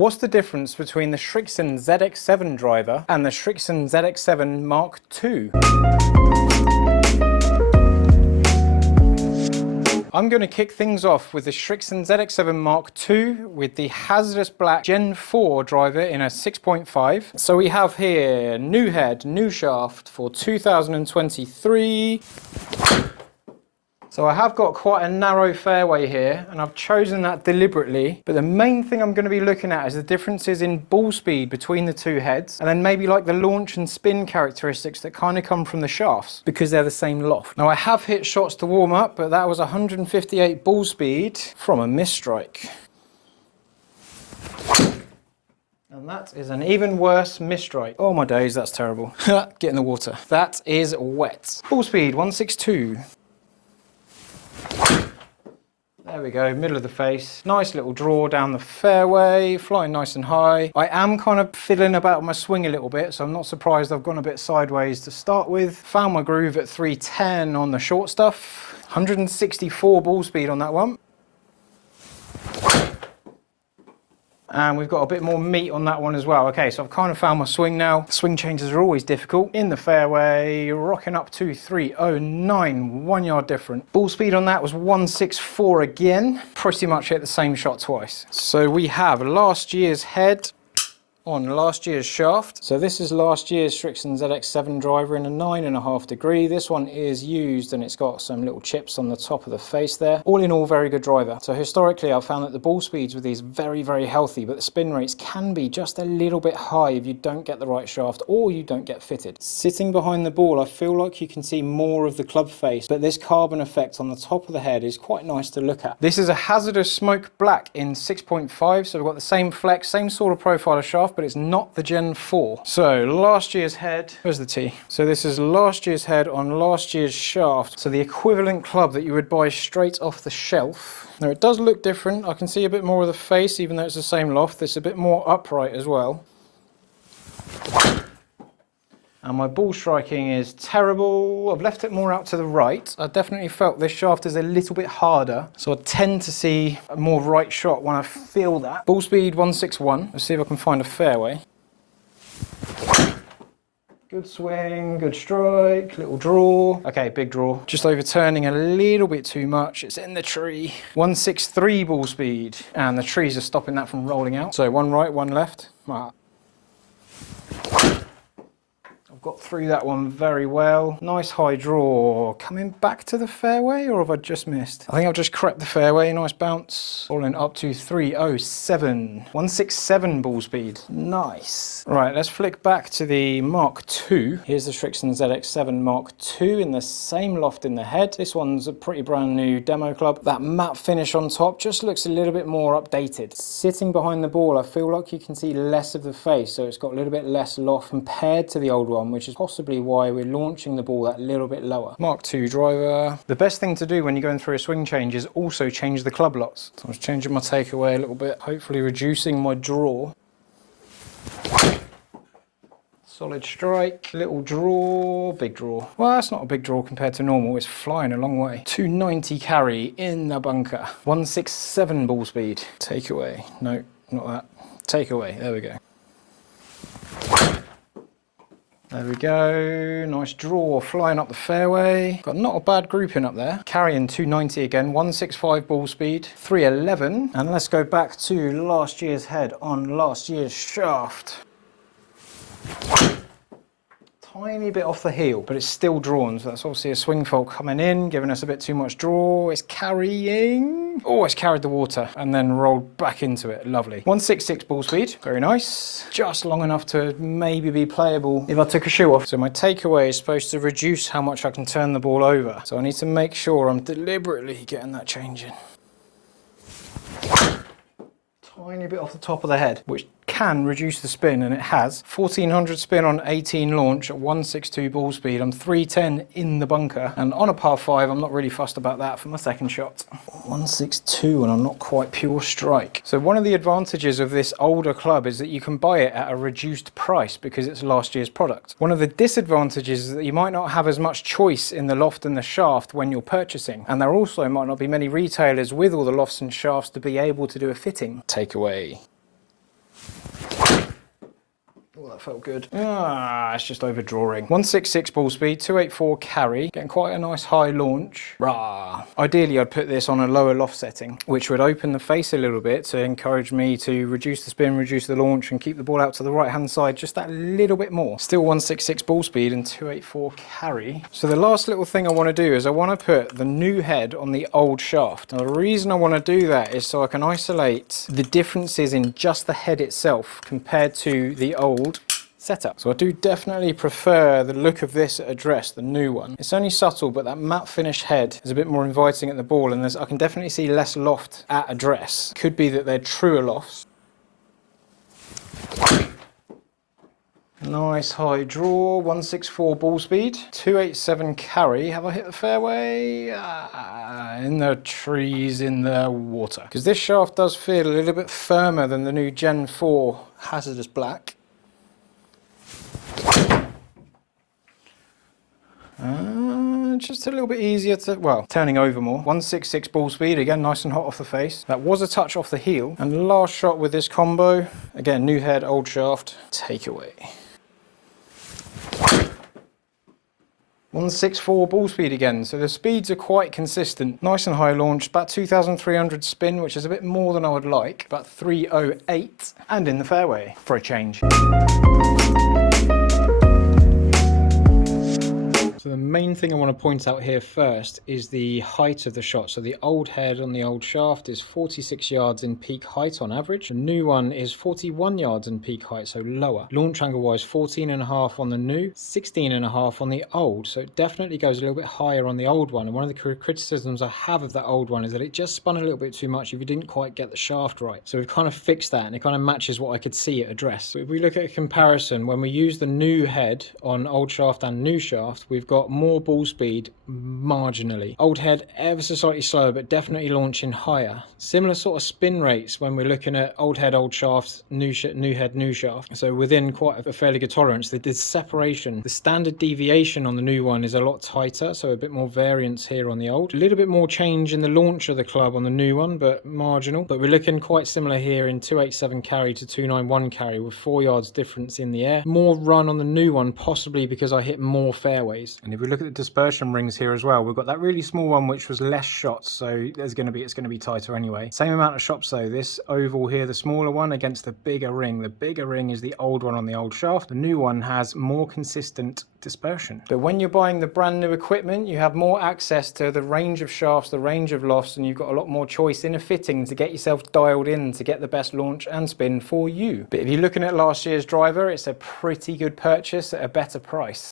What's the difference between the Srixon ZX7 Driver and the Srixon ZX7 Mark II? I'm going to kick things off with the Srixon ZX7 Mark II with the hazardous black Gen 4 driver in a 6.5. So we have here new head, new shaft for 2023. So I have got quite a narrow fairway here, and I've chosen that deliberately, but the main thing I'm going to be looking at is the differences in ball speed between the two heads, and then maybe like the launch and spin characteristics that kind of come from the shafts, because they're the same loft. Now I have hit shots to warm up, but that was 158 ball speed from a miss strike. And that is an even worse miss strike. Oh my days, that's terrible. Get in the water. That is wet. Ball speed 162. There we go, middle of the face. Nice little draw down the fairway, flying nice and high. I am kind of fiddling about my swing a little bit, so I'm not surprised I've gone a bit sideways to start with. Found my groove at 310 on the short stuff. 164 ball speed on that one. And we've got a bit more meat on that one as well. Okay, so I've kind of found my swing now. Swing changes are always difficult. In the fairway, rocking up to 309, 1 yard different. Ball speed on that was 164 again. Pretty much hit the same shot twice. So we have last year's head on last year's shaft. So this is last year's Srixon ZX7 Driver in a 9.5 degree. This one is used and it's got some little chips on the top of the face there. All in all, very good driver. So historically, I've found that the ball speeds with these very, very healthy, but the spin rates can be just a little bit high if you don't get the right shaft or you don't get fitted. Sitting behind the ball, I feel like you can see more of the club face, but this carbon effect on the top of the head is quite nice to look at. This is a hazardous smoke black in 6.5, so we've got the same flex, same sort of profile of shaft, but it's not the Gen 4. So last year's head, where's the T? So this is last year's head on last year's shaft. So the equivalent club that you would buy straight off the shelf. Now it does look different. I can see a bit more of the face, even though it's the same loft. It's a bit more upright as well. And my ball striking is terrible. I've left it more out to the right. I definitely felt this shaft is a little bit harder, so I tend to see a more right shot when I feel that. Ball speed 161. Let's see if I can find a fairway. Good swing, good strike, little draw. Okay, big draw. Just overturning a little bit too much. It's in the tree. 163 ball speed, and the trees are stopping that from rolling out. So one right, one left. Got through that one very well. Nice high draw. Coming back to the fairway, or have I just missed? I think I've just crept the fairway. Nice bounce. Falling up to 307. 167 ball speed. Nice. Right, let's flick back to the Mark II. Here's the Srixon ZX7 Mark II in the same loft in the head. This one's a pretty brand new demo club. That matte finish on top just looks a little bit more updated. Sitting behind the ball, I feel like you can see less of the face, so it's got a little bit less loft compared to the old one, which is possibly why we're launching the ball that little bit lower. Mark II driver. The best thing to do when you're going through a swing change is also change the club lots. So I was changing my takeaway a little bit, hopefully reducing my draw. Solid strike, little draw, big draw. Well, that's not a big draw compared to normal. It's flying a long way. 290 carry in the bunker. 167 ball speed. Takeaway. No, not that. Takeaway. There we go. There we go, nice draw, flying up the fairway. Got not a bad grouping up there. Carrying 290 again, 165 ball speed, 311. And let's go back to last year's head on last year's shaft. Tiny bit off the heel, but it's still drawn, so that's obviously a swing fault coming in, giving us a bit too much draw. It's carrying. Oh, it's carried the water and then rolled back into it. Lovely. 166 ball speed, very nice. Just long enough to maybe be playable if I took a shoe off. So my takeaway is supposed to reduce how much I can turn the ball over. So I need to make sure I'm deliberately getting that change in. Tiny bit off the top of the head, which can reduce the spin, and it has. 1400 spin on 18 launch at 162 ball speed. I'm 310 in the bunker, and on a par 5, I'm not really fussed about that for my second shot. 162, and I'm not quite pure strike. So one of the advantages of this older club is that you can buy it at a reduced price because it's last year's product. One of the disadvantages is that you might not have as much choice in the loft and the shaft when you're purchasing, and there also might not be many retailers with all the lofts and shafts to be able to do a fitting. Takeaway. that felt good. It's just overdrawing. 166 ball speed, 284 carry, getting quite a nice high launch. Rah. Ideally, I'd put this on a lower loft setting, which would open the face a little bit to encourage me to reduce the spin, reduce the launch, and keep the ball out to the right-hand side just that little bit more. Still 166 ball speed and 284 carry. So the last little thing I want to do is I want to put the new head on the old shaft. Now, the reason I want to do that is so I can isolate the differences in just the head itself compared to the old setup. So I do definitely prefer the look of this address, the new one. It's only subtle, but that matte finish head is a bit more inviting at the ball, and I can definitely see less loft at address. Could be that they're truer lofts. Nice high draw, 164 ball speed, 287 carry. Have I hit the fairway? In the trees, in the water. Because this shaft does feel a little bit firmer than the new Gen 4 Hazardous Black. Just a little bit easier to, well, turning over more. 166 ball speed, again, nice and hot off the face. That was a touch off the heel. And the last shot with this combo, again, new head, old shaft, take away. 164 ball speed again, so the speeds are quite consistent. Nice and high launch, about 2,300 spin, which is a bit more than I would like, about 308, and in the fairway for a change. So the main thing I want to point out here first is the height of the shot. So the old head on the old shaft is 46 yards in peak height on average. The new one is 41 yards in peak height, so lower. Launch angle wise, 14.5 on the new, 16.5 on the old. So it definitely goes a little bit higher on the old one. And one of the criticisms I have of that old one is that it just spun a little bit too much if you didn't quite get the shaft right. So we've kind of fixed that, and it kind of matches what I could see at address. So if we look at a comparison, when we use the new head on old shaft and new shaft, we've got more ball speed marginally. Old head ever so slightly slower, but definitely launching higher. Similar sort of spin rates when we're looking at old head, old shaft, new head, new shaft. So within quite a fairly good tolerance. The separation, the standard deviation on the new one is a lot tighter, so a bit more variance here on the old. A little bit more change in the launch of the club on the new one, but marginal. But we're looking quite similar here in 287 carry to 291 carry with 4 yards difference in the air. More run on the new one, possibly because I hit more fairways. And if we look at the dispersion rings here as well, we've got that really small one which was less shots, so it's going to be tighter anyway. Same amount of shots though. This oval here, the smaller one against the bigger ring. The bigger ring is the old one on the old shaft. The new one has more consistent dispersion. But when you're buying the brand new equipment, you have more access to the range of shafts, the range of lofts, and you've got a lot more choice in a fitting to get yourself dialed in to get the best launch and spin for you. But if you're looking at last year's driver, it's a pretty good purchase at a better price.